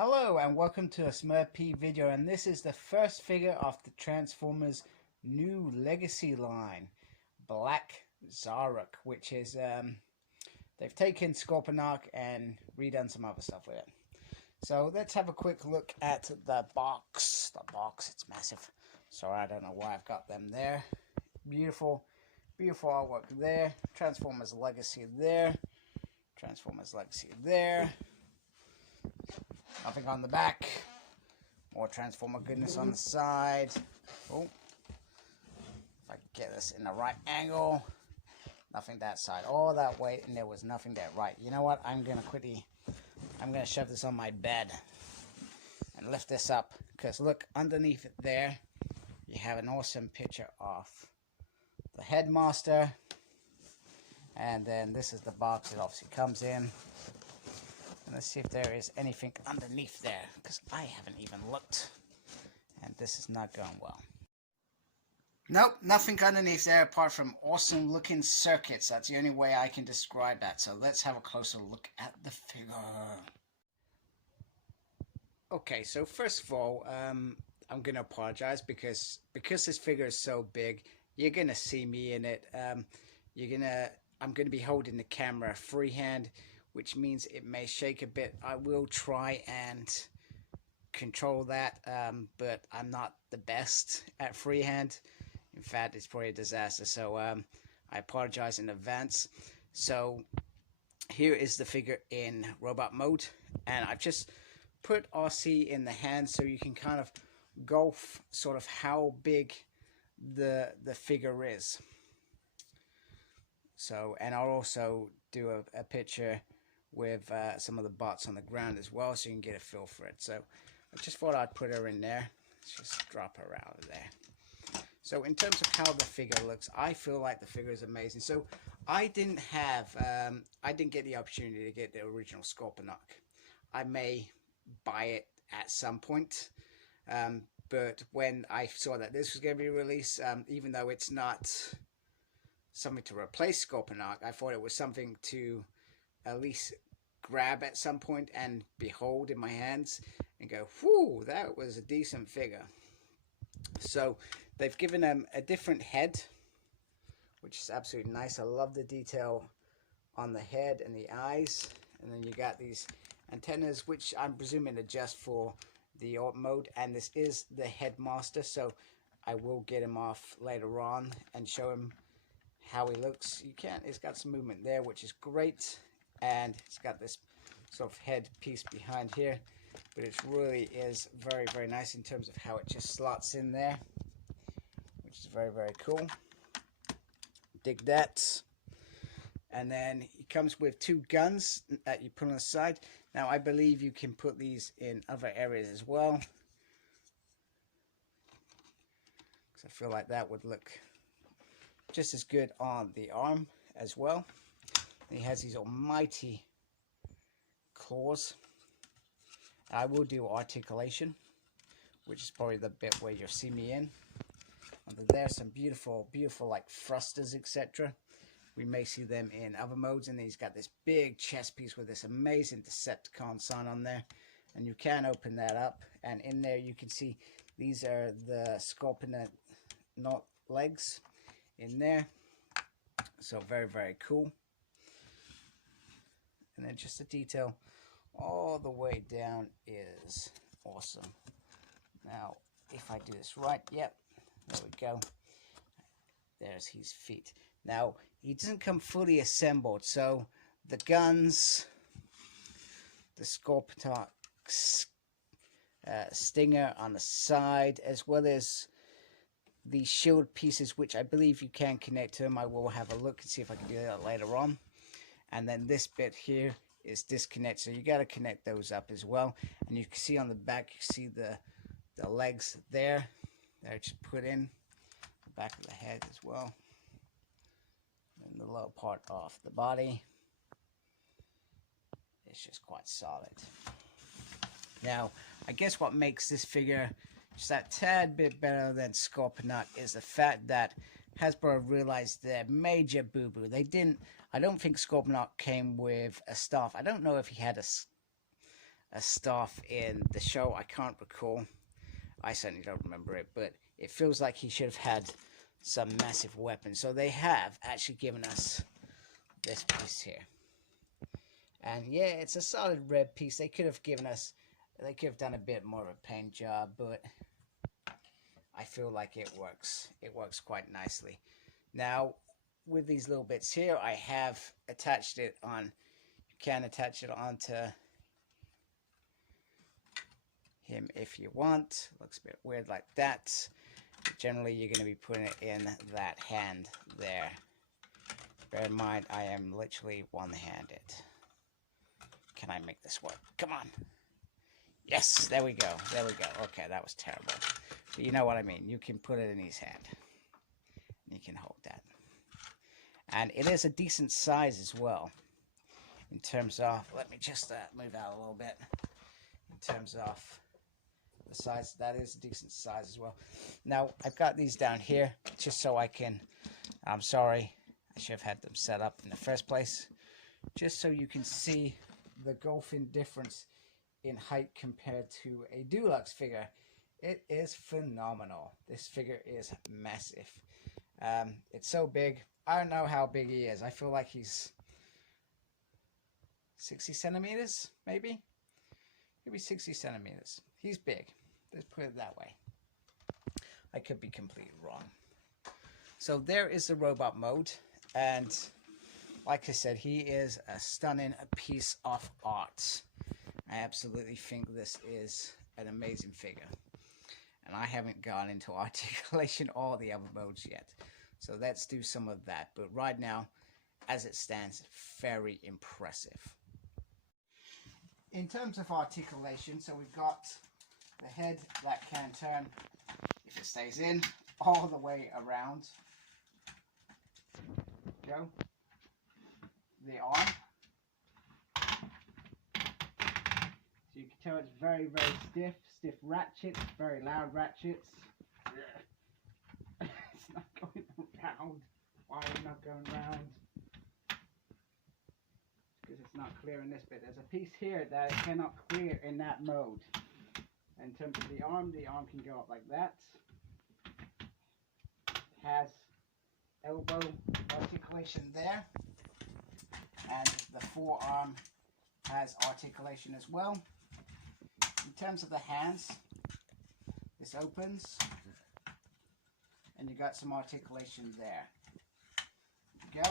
Hello and welcome to a Smurp video, and this is the first figure of the Transformers new legacy line, Black Zarak, which is they've taken Scorponok and redone some other stuff with it. So let's have a quick look at the box. It's massive. Sorry, I don't know why I've got them there. Beautiful artwork there. Transformers Legacy there. Transformers Legacy there. Nothing on the back. More Transformer goodness on the side. Oh, if I can get this in the right angle. Nothing that side. All that way, and there was nothing that right. You know what? I'm gonna shove this on my bed and lift this up, because look, underneath it there, you have an awesome picture of the Headmaster, and then this is the box it obviously comes in. And let's see if there is anything underneath there, because I haven't even looked, and this is not going well. Nope, nothing underneath there apart from awesome looking circuits. That's the only way I can describe that. So let's have a closer look at the figure. Okay, so first of all, I'm gonna apologize because this figure is so big. You're gonna see me in it. I'm gonna be holding the camera freehand, which means it may shake a bit. I will try and control that, but I'm not the best at freehand. In fact, it's probably a disaster, so I apologize in advance. So here is the figure in robot mode, and I've just put RC in the hand so you can kind of gulf sort of how big the figure is. So, and I'll also do a picture with some of the bots on the ground as well, so you can get a feel for it. So I just thought I'd put her in there. Let's just drop her out of there. So in terms of how the figure looks, I feel like the figure is amazing. So I didn't get the opportunity to get the original Scorponok. I may buy it at some point, but when I saw that this was going to be released, even though it's not something to replace Scorponok, I thought it was something to at least grab at some point and behold in my hands and go, whew, that was a decent figure. So they've given him a different head, which is absolutely nice. I love the detail on the head and the eyes. And then you got these antennas, which I'm presuming are just for the auto mode. And this is the Headmaster, so I will get him off later on and show him how he looks. It's got some movement there, which is great. And it's got this sort of head piece behind here, but it really is very, very nice in terms of how it just slots in there, which is very, very cool. Dig that. And then it comes with two guns that you put on the side. Now I believe you can put these in other areas as well, because I feel like that would look just as good on the arm as well. And he has these almighty claws. I will do articulation, which is probably the bit where you'll see me in. And there's some beautiful like thrusters, etc. We may see them in other modes. And then he's got this big chest piece with this amazing Decepticon sign on there. And you can open that up, and in there you can see these are the Scorponok legs in there. So very, very cool. And then just the detail all the way down is awesome. Now, if I do this right, yep, there we go. There's his feet. Now, he doesn't come fully assembled, so the guns, the Scorponok stinger on the side, as well as the shield pieces, which I believe you can connect to them. I will have a look and see if I can do that later on. And then this bit here is disconnect, so you got to connect those up as well. And you can see on the back, you see the legs there. They're just put in the back of the head as well, and the lower part of the body. It's just quite solid. Now, I guess what makes this figure just that tad bit better than Scorponok is the fact that Hasbro realized their major boo-boo. They didn't. I don't think Scorponok came with a staff. I don't know if he had a staff in the show. I can't recall. I certainly don't remember it, but it feels like he should have had some massive weapon. So they have actually given us this piece here. And yeah, it's a solid red piece. They could have done a bit more of a paint job, but I feel like it works. It works quite nicely. Now, with these little bits here, I have attached it on. You can attach it onto him if you want. Looks a bit weird like that. But generally, you're going to be putting it in that hand there. Bear in mind, I am literally one-handed. Can I make this work? Come on. Yes, there we go. There we go. Okay, that was terrible. But you know what I mean. You can put it in his hand. You can hold that. And it is a decent size as well. In terms of, let me just move out a little bit. In terms of the size, that is a decent size as well. Now, I've got these down here just so I can, I'm sorry, I should have had them set up in the first place. Just so you can see the golfing difference in height compared to a Deluxe figure. It is phenomenal. This figure is massive. It's so big. I don't know how big he is. I feel like he's 60 centimeters, maybe? Maybe 60 centimeters. He's big. Let's put it that way. I could be completely wrong. So there is the robot mode. And like I said, he is a stunning piece of art. I absolutely think this is an amazing figure. And I haven't gone into articulation or the other modes yet. So let's do some of that. But right now, as it stands, very impressive. In terms of articulation, so we've got the head that can turn, if it stays in, all the way around. Go. The arm. So you can tell it's very, very stiff. Stiff ratchets, very loud ratchets. It's not going around. Why are we not going around? Because it's not clear in this bit. There's a piece here that it cannot clear in that mode. In terms of the arm can go up like that. It has elbow articulation there. And the forearm has articulation as well. In terms of the hands, this opens and you got some articulation there. There you go.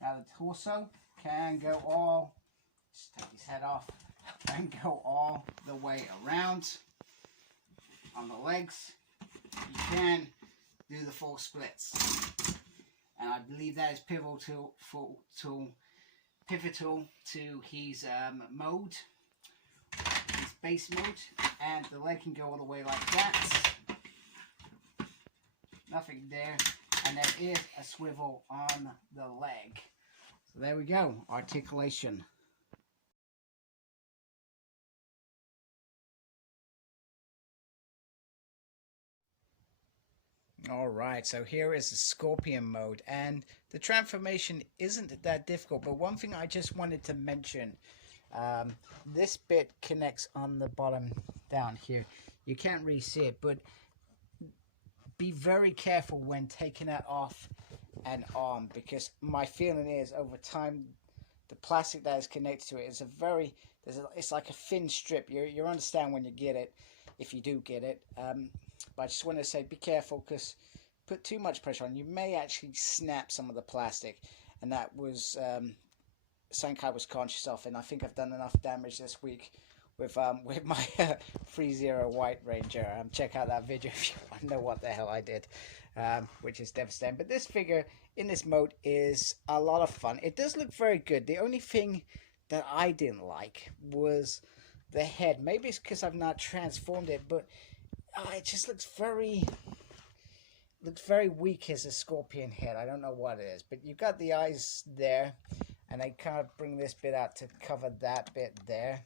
Now the torso can go all, just take his head off, and go all the way around. On the legs, you can do the full splits. And I believe that is pivotal to his mode, his base mode, and the leg can go all the way like that. Nothing there, and there is a swivel on the leg. So there we go, articulation. Alright, so here is the Scorpion mode, and the transformation isn't that difficult, but one thing I just wanted to mention, this bit connects on the bottom down here. You can't really see it, but be very careful when taking that off an arm, because my feeling is over time the plastic that is connected to it is it's like a thin strip. You understand when you get it, if you do get it. But I just want to say be careful, because put too much pressure on, you may actually snap some of the plastic, and that was something I was conscious of, and I think I've done enough damage this week with my 3-0 White Ranger. Check out that video if you want to know what the hell I did, which is devastating. But this figure in this mode is a lot of fun. It does look very good. The only thing that I didn't like was the head. Maybe it's because I've not transformed it, but it just looks very weak as a scorpion head. I don't know what it is, but you've got the eyes there, and I kind of bring this bit out to cover that bit there.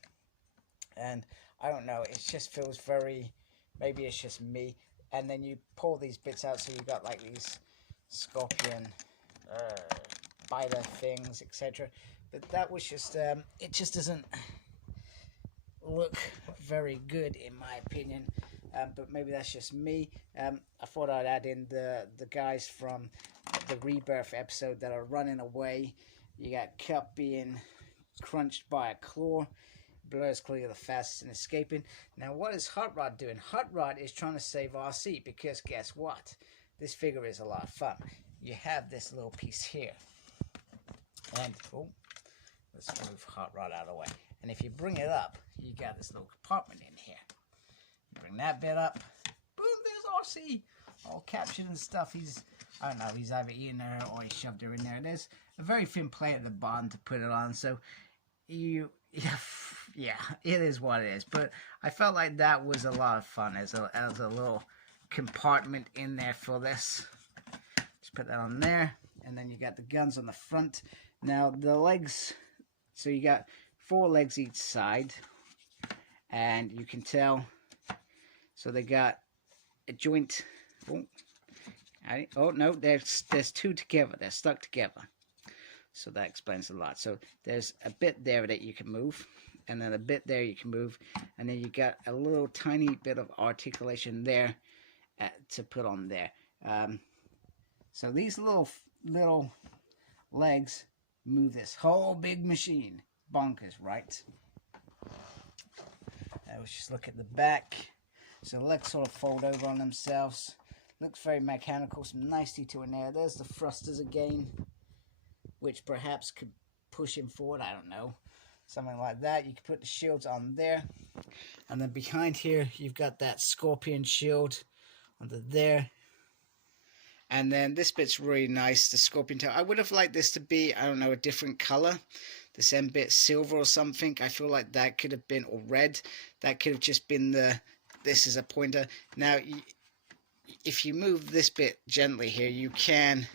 And I don't know, it just feels very, maybe it's just me. And then you pull these bits out, so you've got like these scorpion biter things, etc. But that was just, it just doesn't look very good in my opinion. But maybe that's just me. I thought I'd add in the guys from the Rebirth episode that are running away. You got Cup being crunched by a claw. Blur is clearly the fastest in escaping. Now, what is Hot Rod doing? Hot Rod is trying to save RC, because guess what? This figure is a lot of fun. You have this little piece here. And, oh, let's move Hot Rod out of the way. And if you bring it up, you got this little compartment in here. Bring that bit up. Boom, there's RC. All captured and stuff. I don't know, he's either eating her or he shoved her in there. There's a very thin plate at the bottom to put it on. So, yeah, it is what it is. But I felt like that was a lot of fun as a little compartment in there for this. Just put that on there. And then you got the guns on the front. Now, the legs, so you got 4 legs each side. And you can tell, so they got a joint. Oh no, there's 2 together. They're stuck together. So that explains a lot. So there's a bit there that you can move, and then a bit there you can move, and then you got a little tiny bit of articulation there to put on there. So these little legs move this whole big machine. Bonkers, right? Let's just look at the back. So the legs sort of fold over on themselves. Looks very mechanical. Some nice detail in there. There's the thrusters again, which perhaps could push him forward. I don't know. Something like that. You can put the shields on there. And then behind here, you've got that scorpion shield under there. And then this bit's really nice, the scorpion tail. I would have liked this to be, I don't know, a different color. This end bit silver or something. I feel like that could have been, or red. That could have just been this is a pointer. Now, if you move this bit gently here, you can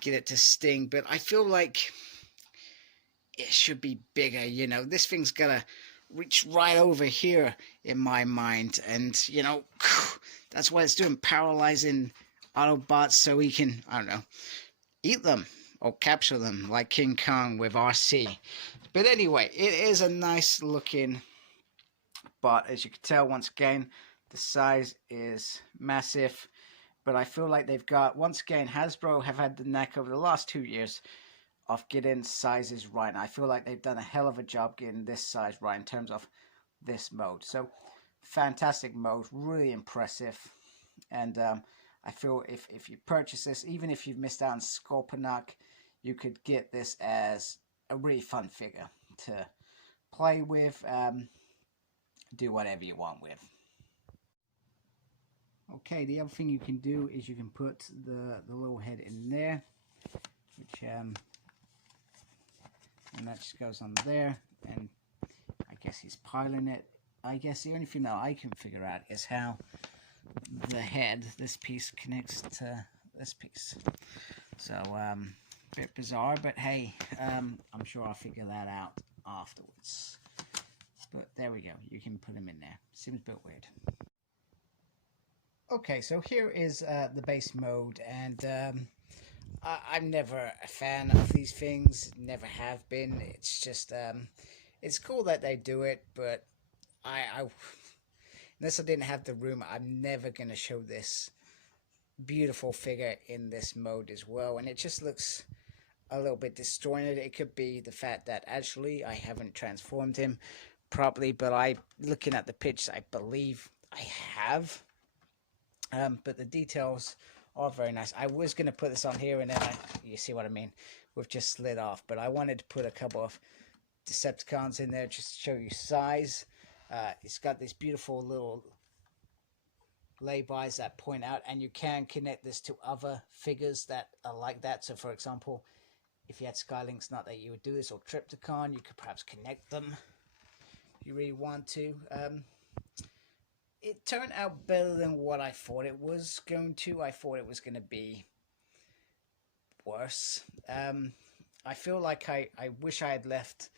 get it to sting. But I feel like it should be bigger, you know. This thing's got to reach right over here in my mind. And, you know, that's what it's doing, paralyzing Autobots so he can, I don't know, eat them or capture them like King Kong with RC. But anyway, it is a nice looking bot. As you can tell, once again, the size is massive. But I feel like they've got, once again, Hasbro have had the knack over the last 2 years of getting sizes right. And I feel like they've done a hell of a job getting this size right in terms of this mode. So, fantastic mode, really impressive. And I feel if you purchase this, even if you've missed out on Scorponok, you could get this as a really fun figure to play with, do whatever you want with. Okay, the other thing you can do is you can put the little head in there, which and that just goes on there, and I guess he's piling it. I guess the only thing that I can figure out is how the head, this piece, connects to this piece. So, bit bizarre, but hey, I'm sure I'll figure that out afterwards. But there we go, you can put him in there. Seems a bit weird. Okay, so here is the base mode, and I'm never a fan of these things, never have been. It's just, it's cool that they do it, but unless I didn't have the room, I'm never going to show this beautiful figure in this mode as well. And it just looks a little bit disjointed. It could be the fact that actually I haven't transformed him properly, but looking at the pictures, I believe I have. But the details are very nice. I was going to put this on here, and then you see what I mean, we've just slid off. But I wanted to put a couple of Decepticons in there just to show you size. It's got these beautiful little laybys that point out, and you can connect this to other figures that are like that. So, for example, if you had Skylinks, not that you would do this, or Tripticon, you could perhaps connect them if you really want to. It turned out better than what I thought it was going to. I thought it was going to be worse. I feel like I wish I had left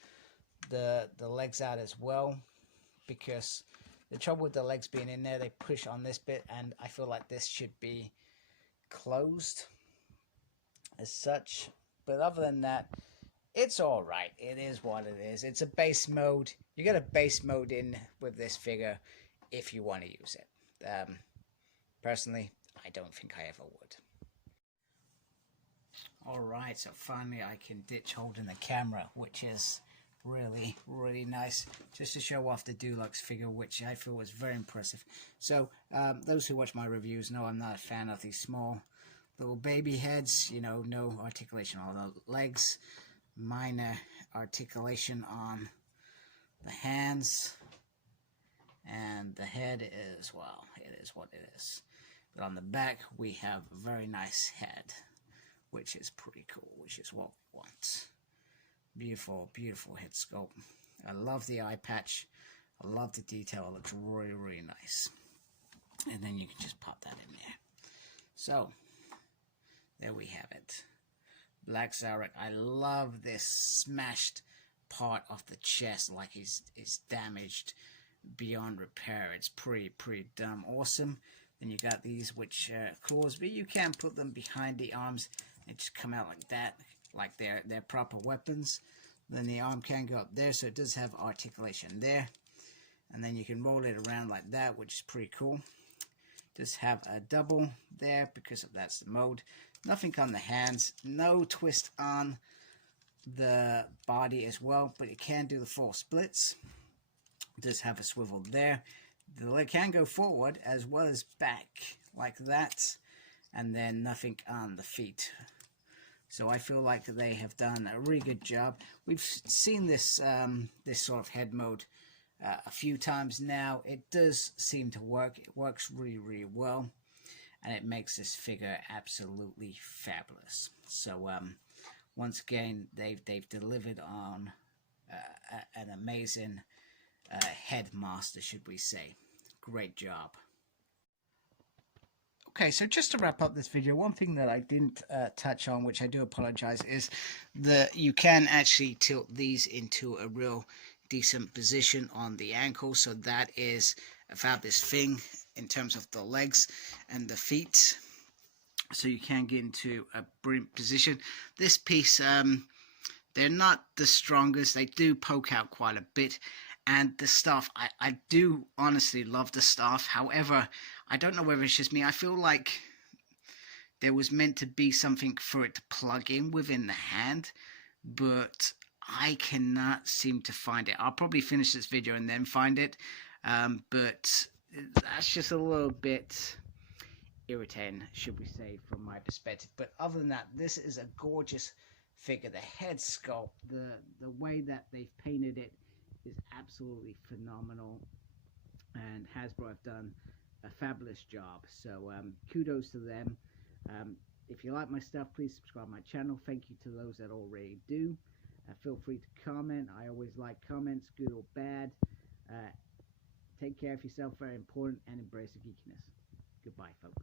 the legs out as well, because the trouble with the legs being in there, they push on this bit, and I feel like this should be closed as such. But other than that, It's all right. It is what it is. It's a base mode. You get a base mode in with this figure if you want to use it. Personally, I don't think I ever would. All right, so finally I can ditch holding the camera, which is really, really nice, just to show off the Deluxe figure, which I feel was very impressive. So those who watch my reviews know I'm not a fan of these small little baby heads. You know, no articulation on the legs, minor articulation on the hands, and the head is, well, it is what it is. But on the back we have a very nice head, which is pretty cool, which is what we want. Beautiful, beautiful head sculpt. I love the eye patch. I love the detail. It looks really, really nice. And then you can just pop that in there. So, there we have it. Black Zarak. I love this smashed part of the chest, like it's damaged beyond repair. It's pretty damn awesome. Then you got these, which claws, but you can put them behind the arms. They just come out like that, like they're proper weapons. Then the arm can go up there, so it does have articulation there. And then you can roll it around like that, which is pretty cool. Does have a double there because that's the mode. Nothing on the hands, no twist on the body as well, but it can do the full splits. It does have a swivel there. The leg can go forward as well as back like that, and then nothing on the feet. So I feel like they have done a really good job. We've seen this this sort of head mode a few times now. It does seem to work. It works really, really well, and it makes this figure absolutely fabulous. So once again, they've delivered on an amazing headmaster, should we say. Great job. Okay, so just to wrap up this video, one thing that I didn't touch on, which I do apologize, is that you can actually tilt these into a real decent position on the ankle. So that is a fabulous thing in terms of the legs and the feet. So you can get into a brilliant position. This piece, they're not the strongest. They do poke out quite a bit. And the staff, I do honestly love the staff. However, I don't know whether it's just me. I feel like there was meant to be something for it to plug in within the hand, but I cannot seem to find it. I'll probably finish this video and then find it, but that's just a little bit irritating, should we say, from my perspective. But other than that, this is a gorgeous figure. The head sculpt, the way that they've painted it is absolutely phenomenal, and Hasbro have done a fabulous job. So kudos to them. If you like my stuff, please subscribe to my channel. Thank you to those that already do. Feel free to comment. I always like comments, good or bad. Take care of yourself, very important, and embrace the geekiness. Goodbye, folks.